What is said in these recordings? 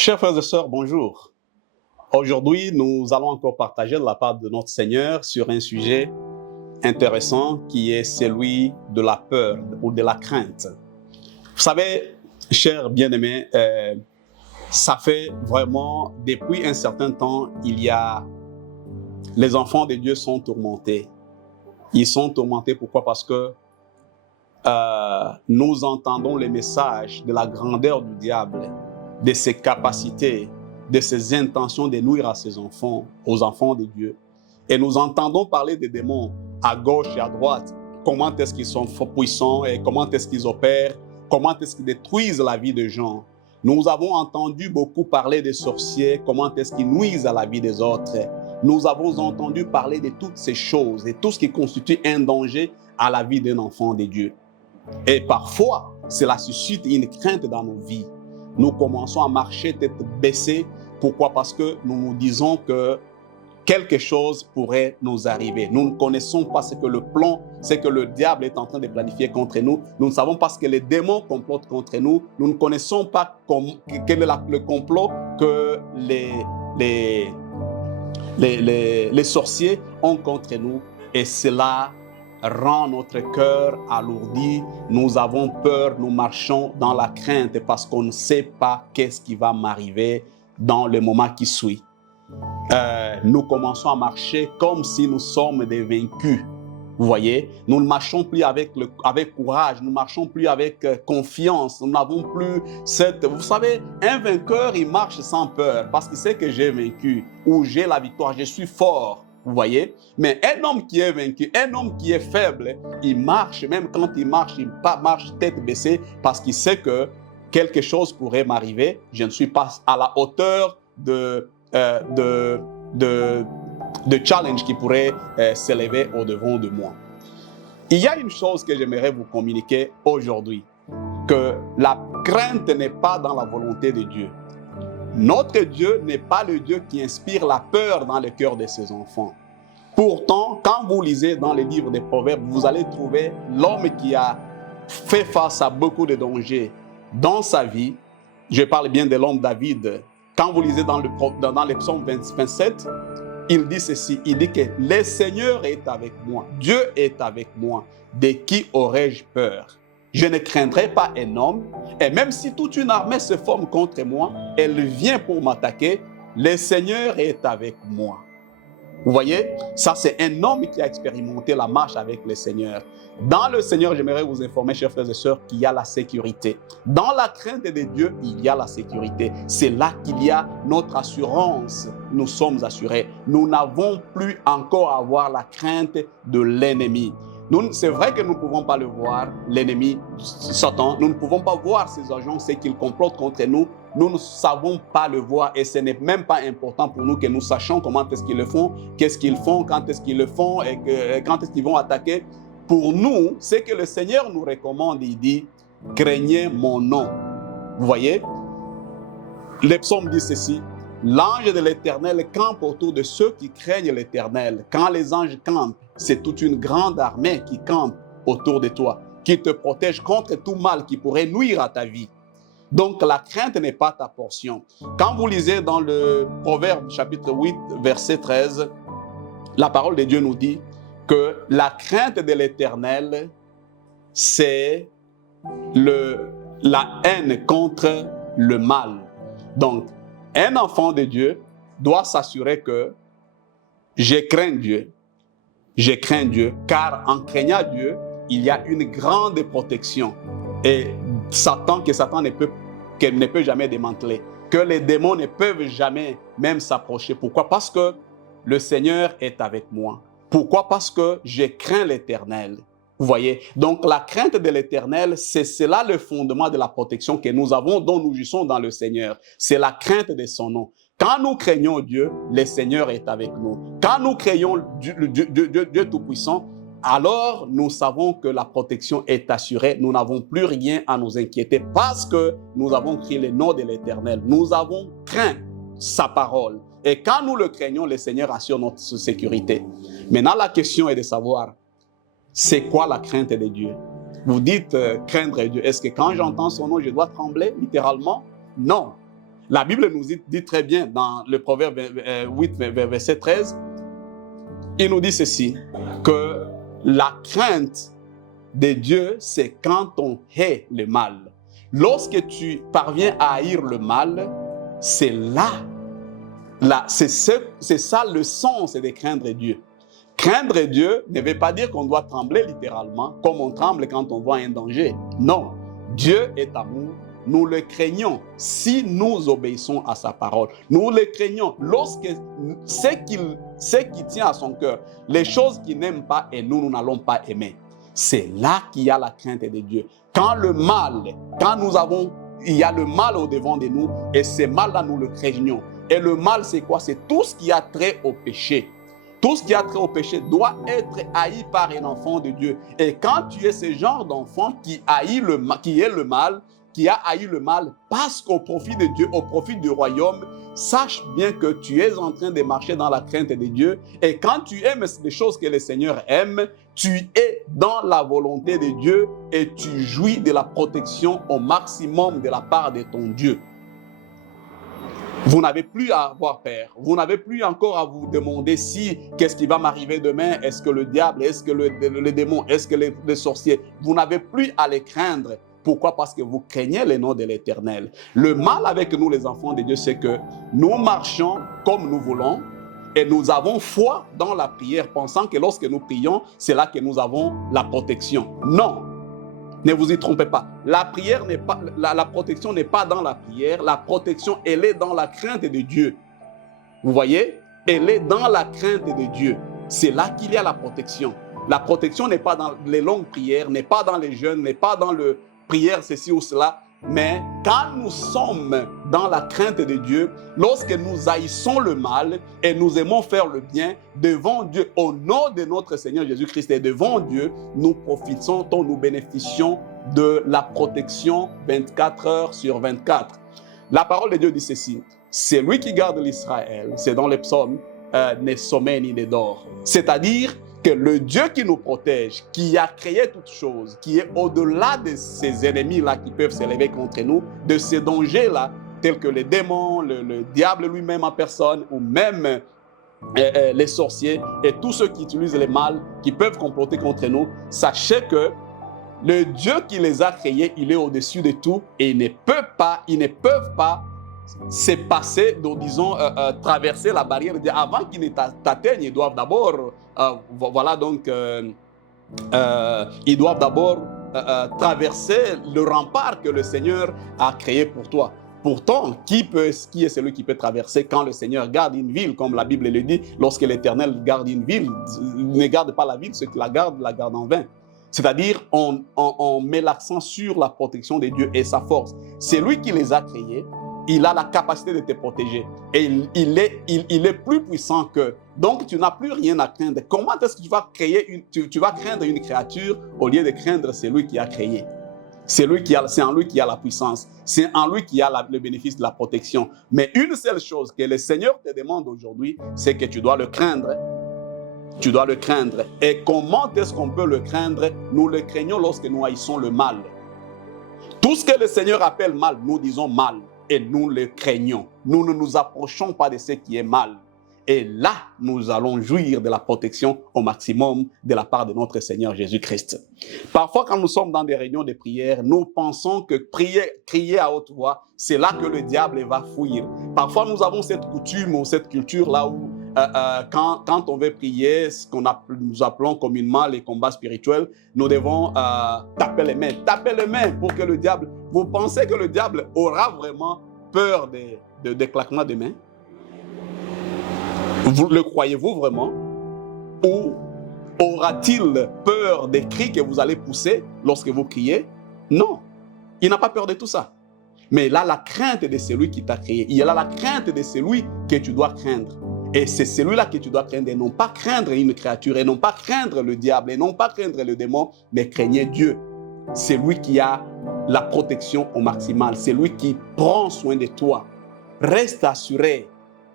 Chers frères et sœurs, bonjour. Aujourd'hui, nous allons encore partager de la part de notre Seigneur sur un sujet intéressant qui est celui de la peur ou de la crainte. Vous savez, chers bien-aimés, ça fait vraiment, depuis un certain temps, les enfants de Dieu sont tourmentés. Ils sont tourmentés, pourquoi? Parce que nous entendons les messages de la grandeur du diable, de ses capacités, de ses intentions de nuire à ses enfants, aux enfants de Dieu. Et nous entendons parler des démons à gauche et à droite. Comment est-ce qu'ils sont puissants et comment est-ce qu'ils opèrent, comment est-ce qu'ils détruisent la vie des gens. Nous avons entendu beaucoup parler des sorciers, comment est-ce qu'ils nuisent à la vie des autres. Nous avons entendu parler de toutes ces choses et tout ce qui constitue un danger à la vie d'un enfant de Dieu. Et parfois, cela suscite une crainte dans nos vies. Nous commençons à marcher tête baissée. Pourquoi? Parce que nous nous disons que quelque chose pourrait nous arriver. Nous ne connaissons pas ce que le plan, ce que le diable est en train de planifier contre nous. Nous ne savons pas ce que les démons complotent contre nous. Nous ne connaissons pas quel est le complot que les sorciers ont contre nous. Et cela rend notre cœur alourdi. Nous avons peur, nous marchons dans la crainte parce qu'on ne sait pas qu'est-ce qui va m'arriver dans le moment qui suit. Nous commençons à marcher comme si nous sommes des vaincus. Vous voyez, nous ne marchons plus avec courage, nous ne marchons plus avec confiance, nous n'avons plus cette... Vous savez, un vainqueur, il marche sans peur parce qu'il sait que j'ai vaincu ou j'ai la victoire, je suis fort. Vous voyez? Mais un homme qui est vaincu, un homme qui est faible, il marche, même quand il marche tête baissée parce qu'il sait que quelque chose pourrait m'arriver. Je ne suis pas à la hauteur de challenge qui pourrait s'élever au-devant de moi. Il y a une chose que j'aimerais vous communiquer aujourd'hui, que la crainte n'est pas dans la volonté de Dieu. Notre Dieu n'est pas le Dieu qui inspire la peur dans le cœur de ses enfants. Pourtant, quand vous lisez dans les livres des Proverbes, vous allez trouver l'homme qui a fait face à beaucoup de dangers dans sa vie. Je parle bien de l'homme David. Quand vous lisez dans le psaume 27, il dit ceci, il dit que le Seigneur est avec moi, Dieu est avec moi, de qui aurais-je peur? Je ne craindrai pas un homme, et même si toute une armée se forme contre moi, elle vient pour m'attaquer, le Seigneur est avec moi. Vous voyez, ça c'est un homme qui a expérimenté la marche avec le Seigneur. Dans le Seigneur, j'aimerais vous informer, chers frères et sœurs, qu'il y a la sécurité. Dans la crainte de Dieu, il y a la sécurité. C'est là qu'il y a notre assurance. Nous sommes assurés. Nous n'avons plus encore à avoir la crainte de l'ennemi. C'est vrai que nous ne pouvons pas le voir, l'ennemi, Satan. Nous ne pouvons pas voir ses agents, ce qu'ils complotent contre nous. Nous ne savons pas le voir et ce n'est même pas important pour nous que nous sachions comment est-ce qu'ils le font, qu'est-ce qu'ils font, quand est-ce qu'ils le font et quand est-ce qu'ils vont attaquer. Pour nous, c'est que le Seigneur nous recommande, il dit, craignez mon nom. Vous voyez, le psaume dit ceci, l'ange de l'Éternel campe autour de ceux qui craignent l'Éternel. Quand les anges campent, c'est toute une grande armée qui campe autour de toi, qui te protège contre tout mal qui pourrait nuire à ta vie. Donc la crainte n'est pas ta portion. Quand vous lisez dans le Proverbe chapitre 8, verset 13, la parole de Dieu nous dit que la crainte de l'Éternel, c'est la haine contre le mal. Donc, un enfant de Dieu doit s'assurer que je crains Dieu. Je crains Dieu, car en craignant Dieu, il y a une grande protection. Et Satan ne peut jamais démanteler. Que les démons ne peuvent jamais même s'approcher. Pourquoi? Parce que le Seigneur est avec moi. Pourquoi? Parce que je crains l'Éternel. Vous voyez? Donc la crainte de l'Éternel, c'est cela le fondement de la protection que nous avons, dont nous jouissons dans le Seigneur. C'est la crainte de son nom. Quand nous craignons Dieu, le Seigneur est avec nous. Quand nous craignons Dieu Tout-Puissant, alors nous savons que la protection est assurée. Nous n'avons plus rien à nous inquiéter parce que nous avons crié le nom de l'Éternel. Nous avons craint sa parole. Et quand nous le craignons, le Seigneur assure notre sécurité. Maintenant, la question est de savoir, c'est quoi la crainte de Dieu? Vous dites craindre Dieu. Est-ce que quand j'entends son nom, je dois trembler littéralement? Non. La Bible nous dit très bien dans le Proverbe 8, verset 13, il nous dit ceci, que la crainte de Dieu, c'est quand on hait le mal. Lorsque tu parviens à haïr le mal, c'est c'est ça le sens de craindre Dieu. Craindre Dieu ne veut pas dire qu'on doit trembler littéralement, comme on tremble quand on voit un danger. Non, Dieu est amour, nous le craignons si nous obéissons à sa parole. Nous le craignons lorsque ce qui tient à son cœur, les choses qu'il n'aime pas et nous n'allons pas aimer. C'est là qu'il y a la crainte de Dieu. Quand il y a le mal au-devant de nous, et ce mal-là, nous le craignons. Et le mal, c'est quoi? C'est tout ce qui a trait au péché. Tout ce qui a trait au péché doit être haï par un enfant de Dieu. Et quand tu es ce genre d'enfant qui a haï le mal, parce qu'au profit de Dieu, au profit du royaume, sache bien que tu es en train de marcher dans la crainte de Dieu. Et quand tu aimes les choses que le Seigneur aime, tu es dans la volonté de Dieu et tu jouis de la protection au maximum de la part de ton Dieu. Vous n'avez plus à avoir peur. Vous n'avez plus encore à vous demander qu'est-ce qui va m'arriver demain? Est-ce que le diable, est-ce que le démon, est-ce que les sorciers? Vous n'avez plus à les craindre. Pourquoi? Parce que vous craignez le nom de l'Éternel. Le mal avec nous, les enfants de Dieu, c'est que nous marchons comme nous voulons et nous avons foi dans la prière, pensant que lorsque nous prions, c'est là que nous avons la protection. Non, ne vous y trompez pas. La prière n'est pas, la protection n'est pas dans la prière. La protection, elle est dans la crainte de Dieu. Vous voyez? Elle est dans la crainte de Dieu. C'est là qu'il y a la protection. La protection n'est pas dans les longues prières, n'est pas dans les jeûnes, n'est pas dans le prière ceci ou cela, mais quand nous sommes dans la crainte de Dieu, lorsque nous haïssons le mal et nous aimons faire le bien devant Dieu, au nom de notre Seigneur Jésus-Christ et devant Dieu, nous profitons, nous bénéficions de la protection 24 heures sur 24. La parole de Dieu dit ceci, c'est lui qui garde l'Israël, c'est dans les psaumes, ne sommeille ni ne dort. C'est-à-dire que le Dieu qui nous protège, qui a créé toutes choses, qui est au-delà de ces ennemis-là qui peuvent s'élever contre nous, de ces dangers-là, tels que les démons, le diable lui-même en personne, ou même les sorciers et tous ceux qui utilisent les mal, qui peuvent comploter contre nous, sachez que le Dieu qui les a créés, il est au-dessus de tout et ils ne peuvent pas se passer, disons, traverser la barrière. Avant qu'ils ne t'atteignent, ils doivent d'abord, ils doivent d'abord traverser le rempart que le Seigneur a créé pour toi. Pourtant, qui est celui qui peut traverser quand le Seigneur garde une ville, comme la Bible le dit, lorsque l'Éternel garde une ville, il ne garde pas la ville, ceux qui la gardent en vain. C'est-à-dire, on met l'accent sur la protection de Dieu et sa force. C'est lui qui les a créés. Il a la capacité de te protéger. Et il est plus puissant qu'eux. Donc, tu n'as plus rien à craindre. Comment est-ce que tu vas craindre une créature au lieu de craindre celui qui a créé? C'est en lui qu'il y a la puissance. C'est en lui qu'il y a le bénéfice de la protection. Mais une seule chose que le Seigneur te demande aujourd'hui, c'est que tu dois le craindre. Tu dois le craindre. Et comment est-ce qu'on peut le craindre? Nous le craignons lorsque nous haïssons le mal. Tout ce que le Seigneur appelle mal, nous disons mal. Et nous le craignons. Nous ne nous approchons pas de ce qui est mal. Et là, nous allons jouir de la protection au maximum de la part de notre Seigneur Jésus-Christ. Parfois, quand nous sommes dans des réunions de prière, nous pensons que crier à haute voix, c'est là que le diable va fuir. Parfois, nous avons cette coutume ou cette culture-là où quand on veut prier, ce nous appelons communément les combats spirituels, nous devons taper les mains. Taper les mains pour que le diable... Vous pensez que le diable aura vraiment peur des claquements de mains? Le croyez-vous vraiment? Ou aura-t-il peur des cris que vous allez pousser lorsque vous criez? Non, il n'a pas peur de tout ça. Mais il a la crainte de celui qui t'a créé. Il a la crainte de celui que tu dois craindre. Et c'est celui-là que tu dois craindre, et non pas craindre une créature, et non pas craindre le diable, et non pas craindre le démon, mais craignez Dieu. C'est lui qui a la protection au maximal, c'est lui qui prend soin de toi. Reste assuré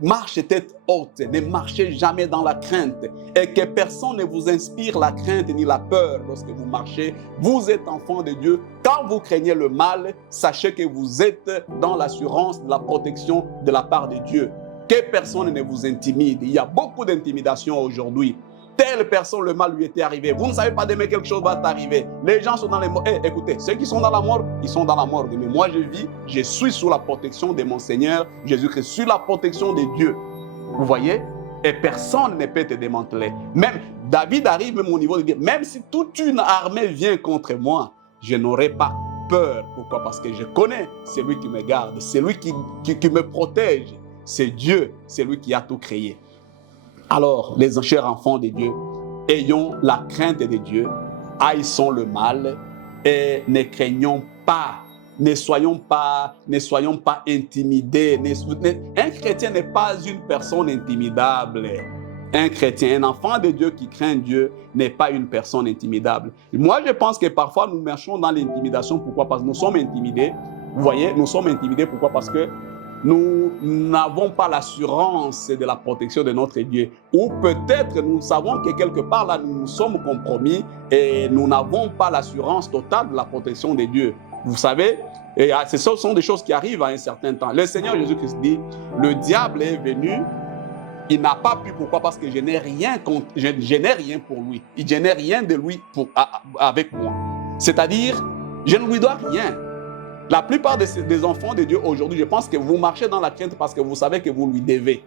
marchez tête haute, ne marchez jamais dans la crainte et que personne ne vous inspire la crainte ni la peur lorsque vous marchez. Vous êtes enfant de Dieu. Quand vous craignez le mal, sachez que vous êtes dans l'assurance de la protection de la part de Dieu. Que personne ne vous intimide. Il y a beaucoup d'intimidation aujourd'hui. Telle personne, le mal lui était arrivé. Vous ne savez pas demain quelque chose va t'arriver. Les gens sont dans les morts. Écoutez, ceux qui sont dans la mort, ils sont dans la mort. Mais moi, je vis, je suis sous la protection de mon Seigneur Jésus-Christ, sous la protection de Dieu. Vous voyez? Et personne ne peut te démanteler. Même David arrive même au niveau de Dieu. Même si toute une armée vient contre moi, je n'aurai pas peur. Pourquoi? Parce que je connais celui qui me garde, celui qui me protège. C'est Dieu, c'est lui qui a tout créé. Alors, les chers enfants de Dieu, ayons la crainte de Dieu, haïssons le mal et ne craignons pas, ne soyons pas intimidés. Un chrétien n'est pas une personne intimidable. Un chrétien, un enfant de Dieu qui craint Dieu n'est pas une personne intimidable. Moi, je pense que parfois nous marchons dans l'intimidation. Pourquoi? Parce que nous sommes intimidés. Vous voyez, nous sommes intimidés. Pourquoi? Parce que nous n'avons pas l'assurance de la protection de notre Dieu. Ou peut-être nous savons que quelque part là, nous sommes compromis et nous n'avons pas l'assurance totale de la protection de Dieu. Vous savez, et ce sont des choses qui arrivent à un certain temps. Le Seigneur Jésus-Christ dit, le diable est venu, il n'a pas pu. Pourquoi? Parce que je n'ai rien pour lui. Je n'ai rien de lui avec moi. C'est-à-dire, je ne lui dois rien. La plupart des enfants de Dieu aujourd'hui, je pense que vous marchez dans la crainte parce que vous savez que vous lui devez.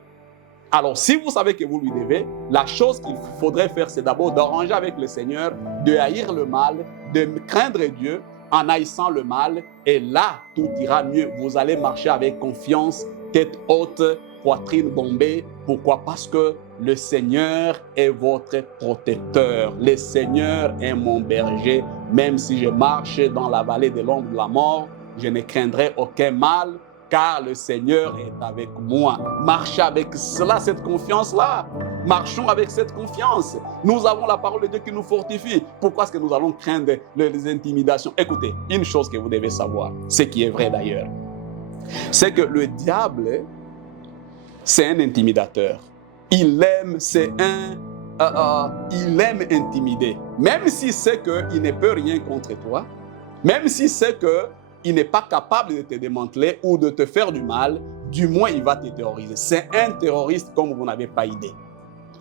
Alors, si vous savez que vous lui devez, la chose qu'il faudrait faire, c'est d'abord d'arranger avec le Seigneur, de haïr le mal, de craindre Dieu en haïssant le mal. Et là, tout ira mieux. Vous allez marcher avec confiance, tête haute, poitrine bombée. Pourquoi? Parce que le Seigneur est votre protecteur. Le Seigneur est mon berger. Même si je marche dans la vallée de l'ombre de la mort, je ne craindrai aucun mal, car le Seigneur est avec moi. Marchez avec cela, cette confiance-là. Marchons avec cette confiance. Nous avons la parole de Dieu qui nous fortifie. Pourquoi est-ce que nous allons craindre les intimidations? Écoutez, une chose que vous devez savoir, ce qui est vrai d'ailleurs, c'est que le diable, c'est un intimidateur. Il aime intimider. Même s'il sait qu'il ne peut rien contre toi, même s'il sait qu'il n'est pas capable de te démanteler ou de te faire du mal, du moins il va te terroriser. C'est un terroriste comme vous n'avez pas idée.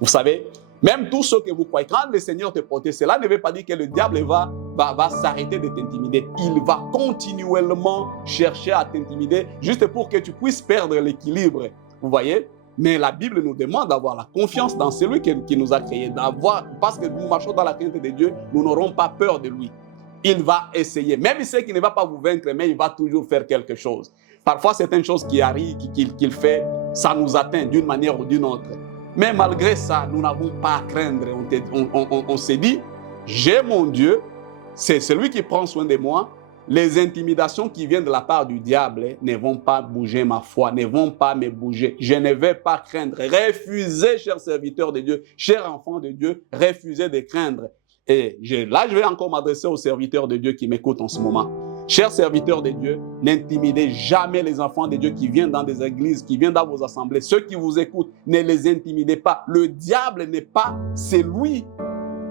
Vous savez, même tout ce que vous croyez, quand le Seigneur te protège, cela ne veut pas dire que le diable va s'arrêter de t'intimider. Il va continuellement chercher à t'intimider juste pour que tu puisses perdre l'équilibre. Vous voyez? Mais la Bible nous demande d'avoir la confiance dans celui qui nous a créés, parce que nous marchons dans la crainte de Dieu, nous n'aurons pas peur de lui. Il va essayer, même il sait qu'il ne va pas vous vaincre, mais il va toujours faire quelque chose. Parfois, certaines choses qui arrivent, qu'il fait, ça nous atteint d'une manière ou d'une autre. Mais malgré ça, nous n'avons pas à craindre. On s'est dit, j'ai mon Dieu, c'est celui qui prend soin de moi. Les intimidations qui viennent de la part du diable ne vont pas bouger ma foi, ne vont pas me bouger. Je ne vais pas craindre. Refusez, chers serviteurs de Dieu, chers enfants de Dieu, refusez de craindre. Et là, je vais encore m'adresser aux serviteurs de Dieu qui m'écoutent en ce moment. Chers serviteurs de Dieu, n'intimidez jamais les enfants de Dieu qui viennent dans des églises, qui viennent dans vos assemblées. Ceux qui vous écoutent, ne les intimidez pas. Le diable n'est pas celui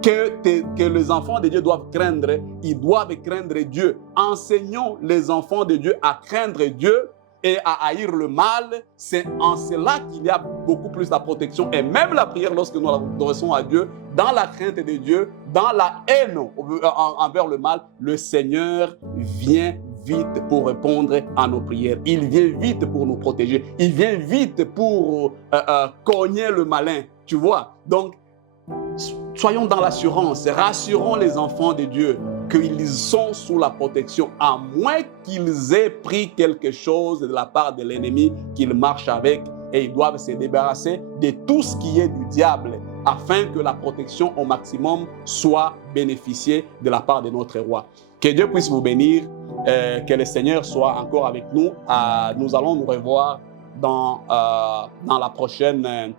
que les enfants de Dieu doivent craindre. Ils doivent craindre Dieu. Enseignons les enfants de Dieu à craindre Dieu et à haïr le mal. C'est en cela qu'il y a beaucoup plus de protection. Et même la prière, lorsque nous adressons à Dieu, dans la crainte de Dieu, dans la haine envers le mal, le Seigneur vient vite pour répondre à nos prières. Il vient vite pour nous protéger. Il vient vite pour cogner le malin. Tu vois? Donc, soyons dans l'assurance, rassurons les enfants de Dieu qu'ils sont sous la protection, à moins qu'ils aient pris quelque chose de la part de l'ennemi qu'ils marchent avec, et ils doivent se débarrasser de tout ce qui est du diable, afin que la protection au maximum soit bénéficiée de la part de notre roi. Que Dieu puisse vous bénir, que le Seigneur soit encore avec nous. Nous allons nous revoir dans la prochaine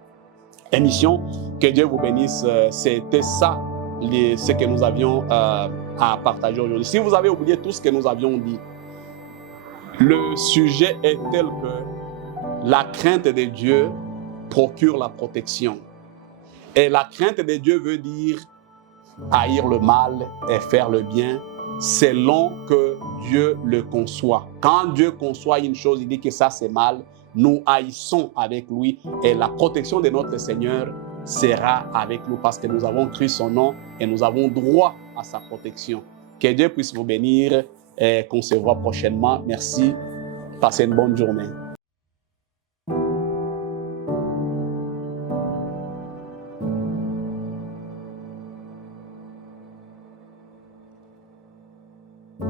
émission. Que Dieu vous bénisse. C'était ça ce que nous avions à partager aujourd'hui. Si vous avez oublié tout ce que nous avions dit, le sujet est tel que la crainte de Dieu procure la protection. Et la crainte de Dieu veut dire haïr le mal et faire le bien selon que Dieu le conçoit. Quand Dieu conçoit une chose, il dit que ça c'est mal, nous haïssons avec lui et la protection de notre Seigneur sera avec nous parce que nous avons cru son nom et nous avons droit à sa protection. Que Dieu puisse vous bénir et qu'on se voit prochainement. Merci. Passez une bonne journée.